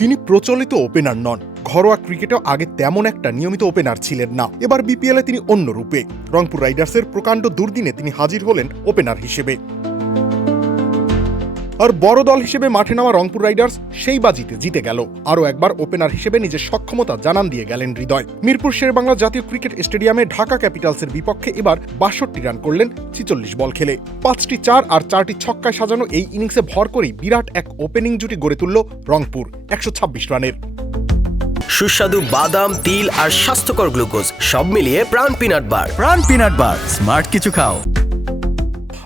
তিনি প্রচলিত ওপেনার নন। ঘরোয়া ক্রিকেটেও আগে তেমন একটা নিয়মিত ওপেনার ছিলেন না। এবার বিপিএলে তিনি অন্য রূপে। রংপুর রাইডার্সের প্রকাণ্ড দুর্দিনে তিনি হাজির হলেন ওপেনার হিসেবে। আর বড় দল হিসেবে মাঠে নামা রংপুর রাইডার্স সেই বাজিতে জিতে গেল। আরও একবার ওপেনার হিসেবে নিজের সক্ষমতা জানান দিয়ে গেলেন হৃদয়। মিরপুর শেরেবাংলা জাতীয় ক্রিকেট স্টেডিয়ামে ঢাকা ক্যাপিটালসের বিপক্ষে এবার ৬২ রান করলেন ৪৬ বল খেলে। ৫টি ৪ আর ৪টি ছক্কায় সাজানো এই ইনিংসে ভর করেই বিরাট এক ওপেনিং জুটি গড়ে তুলল রংপুর ১২৬ রানের। সুস্বাদু বাদাম, তিল আর স্বাস্থ্যকর গ্লুকোজ সব মিলিয়ে প্রাণ পিনাট বার। প্রাণ পিনাট বার, স্মার্ট কিছু খাও।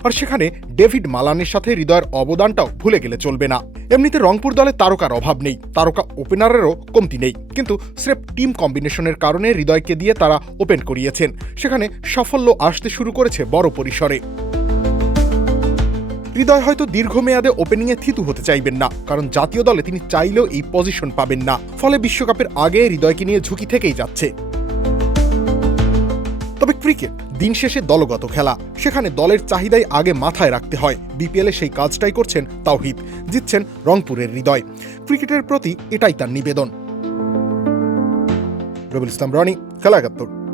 আর সেখানে ডেভিড মালানের সাথে হৃদয়ের অবদানটাও ভুলে গেলে চলবে না। এমনিতে রংপুর দলে তারকার অভাব নেই, তারকা ওপেনারেরও কমতি নেই, কিন্তু স্রেফ টিম কম্বিনেশনের কারণে হৃদয়কে দিয়ে তারা ওপেন করিয়েছেন। সেখানে সাফল্য আসতে শুরু করেছে বড় পরিসরে। হৃদয় হয়তো দীর্ঘমেয়াদে ওপেনিংয়ে থিতু হতে চাইবেন না, কারণ জাতীয় দলে তিনি চাইলেও এই পজিশন পাবেন না। ফলে বিশ্বকাপের আগে হৃদয়কে নিয়ে ঝুঁকি থেকেই যাচ্ছে। তবে ক্রিকেট দিন শেষে দলগত খেলা, সেখানে দলের চাহিদাই আগে মাথায় রাখতে হয়। বিপিএলে সেই কাজটাই করছেন তাওহিদ, জিতছেন রংপুরের হৃদয়। ক্রিকেটের প্রতি এটাই তার নিবেদন। রবিউল ইসলাম রনি, খেলা ৭১।